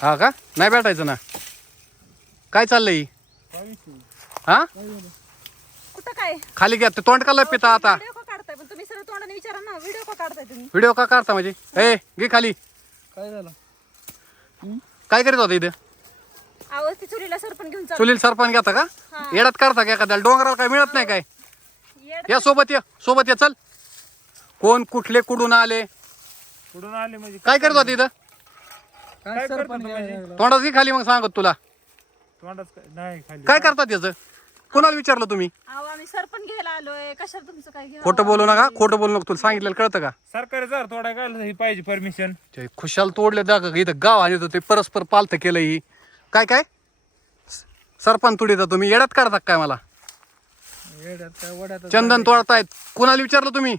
हा का नाही भेटायचं ना काय चाललंय हा कुठं काय खाली घ्या तोंड का पिता हो, आता व्हिडिओ का काढता म्हणजे ए घे खाली काय झालं काय करीत होता इथे चुलीला सरपण घेऊन चुलील सरपण घेता का येड्यात काढता का एखाद्याला डोंगराला काय मिळत नाही काय या सोबत या सोबत ये चल कोण कुठले कुडून आले कुडून आले म्हणजे काय करत तिथं इथं काय म्हणजे? तोंडाच घे खाली मग सांगत तुला काय- नाही करतात याचं कोणाला विचारलं तुम्ही खोट घ्यायला आलोय बोलू नका खोटं बोलू नका तुला सांगितलं कळतं का सरकार जर पाहिजे परमिशन खुशाल तोडले दाखव इथं गाव आणि ते परस्पर पालथं केलं ही काय काय सरपंच तुडीचा तुम्ही येड्यात करता काय मला चंदन तोडतायत कोणाला विचारलं तुम्ही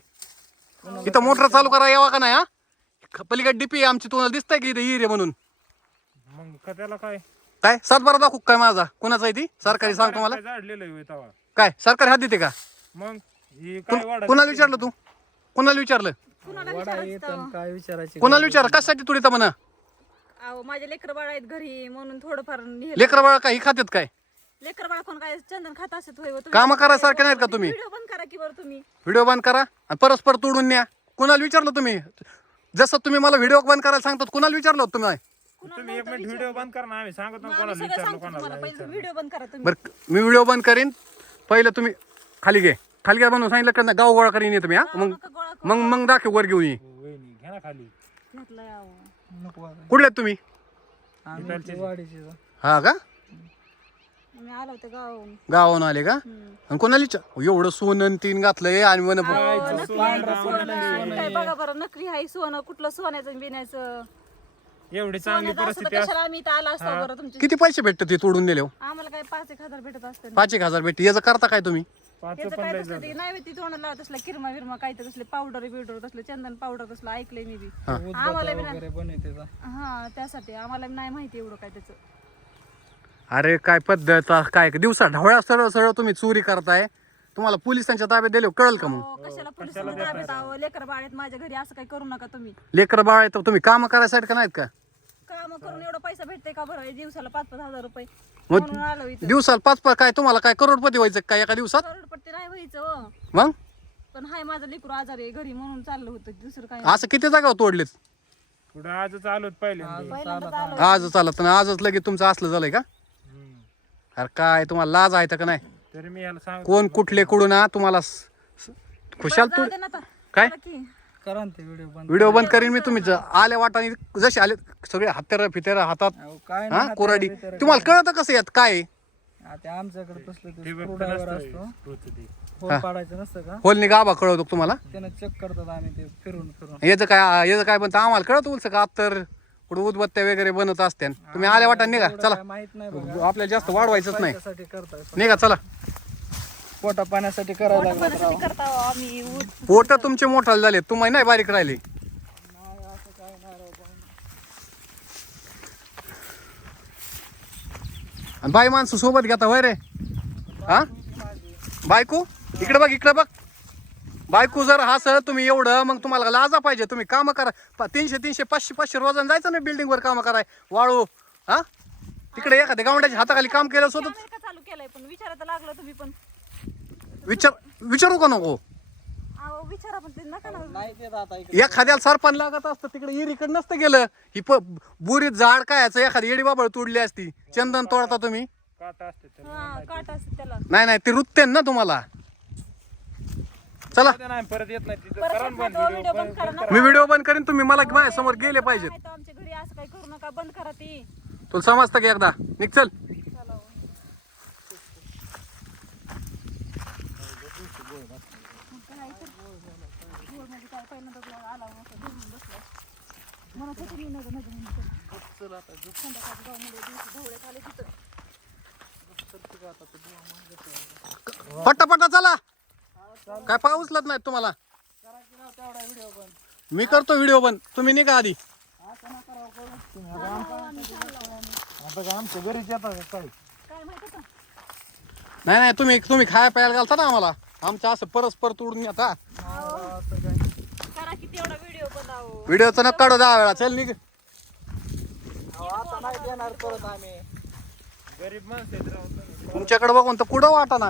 इथं मोटर चालू करा यावा का नाही हा पलीकड डीपी आमची तुम्हाला दिसतंय की इथं हिरे e e म्हणून मग काय सात सातबारा दाखव काय माझा कुणाचा आहे ती सरकारी सांग तुम्हाला काय सरकारी हात देते का मग कुणाला विचारलं तू कुणाला विचारलं कुणाला काय विचारायचं कोणाला विचारलं कशासाठी तुडीत म्हणा माझे लेकर बाळ आहेत घरी म्हणून थोडंफार लेकर बाळा काही खात्यात काय लेकर नाहीत का तुम्ही? व्हिडिओ बंद करा आणि परस्पर तोडून न्या कुणाला विचारलं तुम्ही जसं तुम्ही मला व्हिडिओ बंद करायला सांगतात कुणाला विचारलं तुम्ही मी व्हिडिओ बंद करीन पहिलं तुम्ही खाली घे खाली घ्या म्हणून सांगितलं का गाव गोळा करीन तुम्ही मग मग मग दाखव वर घेऊन हो, कुठल्या तुम्ही हा का मी आलो होतो गावाहून आले का आणि कोणाला एवढं सोनं तीन घातलंय आणि वन अहो, काय बघा बरं नकली आहे सोनं कुठलं सोन्याचं आणि एवढी चांगली परिस्थिती कशाला मी इथं आला असतो बरं किती पैसे भेटत ते तोडून दिले हो? आम्हाला काय पाच एक हजार भेटत असते पाच एक हजार भेटते याचं करता काय तुम्ही पाच नाही लावत किरमा विरमा काय तर पावडर बिवडर तसलं चंदन पावडर तसलं ऐकलंय मी बी आम्हाला बी नाही- त्याचा हा त्यासाठी आम्हाला नाही माहिती एवढं काय त्याचं अरे काय पद्धत काय दिवसा ढवळ्या सरळ सरळ तुम्ही चोरी करताय तुम्हाला पोलिसांच्या ताब्यात दिले कळल का मग हो, कशाला लेकर माझ्या घरी असं काही करू नका तुम्ही लेकर बाळ आहे तुम्ही काम करायसाठी का नाहीत का काम करून एवढा पैसा भेटते का बरं दिवसाला पाच पाच हजार रुपये म्हणून आलो पाच काय तुम्हाला काय करोडपती व्हायचं काय एका दिवसात करोडपट्टी नाही व्हायचं हो. मग पण हाय माझं लेकरू आजार आहे घरी म्हणून चाललं होतं दुसरं काय असं किती जागा तोडलेत पुढे आजच आलो पहिले आज चालत आजच लगेच तुमचं असलं झालंय का अरे काय तुम्हाला लाज आहे का नाही तरी कोण कुठले कुडून तुम्हाला खुशाल तू काय व्हिडिओ बंद करीन मी तुम्ही ज- आल्या वाटाने जसे आले सगळे हत्यार फितेर हातात काय हा कोराडी तुम्हाला कळत कसं यात काय होल का गाभा कळवतो तुम्हाला याच काय याच काय म्हणतं आम्हाला कळत उलचं का तर कुठं उदबत्त्या वगैरे बनत असत्या तुम्ही आल्या वाटा निघा चला माहित नाही आपल्याला जास्त वाढवायचंच नाही निघा चला पोटा पाण्यासाठी करायला पोट तुमचे मोठाले झाले तुम्ही नाही बारीक राहिले बाई माणसं सोबत घेता वय रे हा बायको इकडे बघ इकडे बघ बायको जर हा सर तुम्ही एवढं मग तुम्हाला लाजा पाहिजे तुम्ही कामं करा तीनशे तीनशे पाचशे पाचशे रोजानं जायचं ना बिल्डिंगवर काम कराय वाळू हा तिकडे एखाद्या गावंड्याच्या हाताखाली काम केलं स्वतः चालू केलंय पण लागलं तुम्ही पण विचार विचारू का नको विचारा पण एखाद्याला सरपण लागत असतं तिकडे इरीकड नसतं गेलं ही बुरी बुरीत झाड काय एखादी येडी बाबळ तोडली असती चंदन तोडता तुम्ही नाही नाही ते रुतते ना तुम्हाला चला नाही परत येत नाही मी व्हिडिओ बंद करीन तुम्ही मला माझ्या समोर गेले पाहिजेत घरी असं तुला समजतं एकदा निघ चल पट्टा पट्टा चला काय पाऊस नाही तुम्हाला मी करतो व्हिडिओ बन तुम्ही नाही का आधी नाही नाही तुम्ही तुम्ही खाया प्यायला घालता ना आम्हाला आमच्या असं परस्पर तोडून आता व्हिडिओचं ना काढू दहा वेळा चल निघ तुमच्याकडे बघून तर कुठं वाटा ना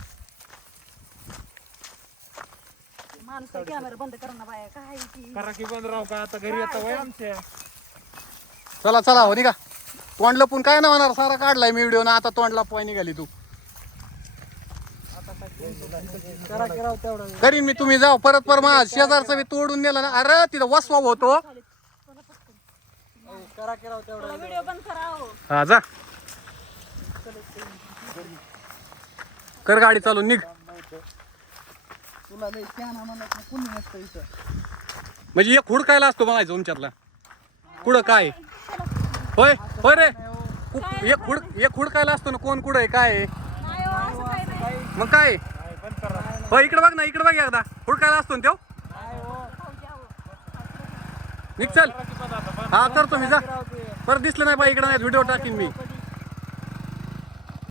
चला चला हो का तोंडला पण काय ना होणार सारा काढलाय मी व्हिडिओ ना आता तोंडला पोय निघाली तू करा करीन मी तुम्ही जाऊ परत पर मा शेजारचा मी तोडून नेला ना अरे तिथं वसवा होतो हो, हो. हा जा कर गाडी चालून निघ म्हणजे त्याना म्हणजे एक हुडकायला असतो म्हणायचं तुमच्यातला कुड काय होय होय रे एक हुड असतो ना कोण कुड आहे काय हो, मग काय होय इकडे बघ ना इकडे बघ एकदा हुडकायला असतो ना तो चल हा करतो मी जा परत दिसलं नाही बाई इकडे नाही व्हिडिओ टाकीन मी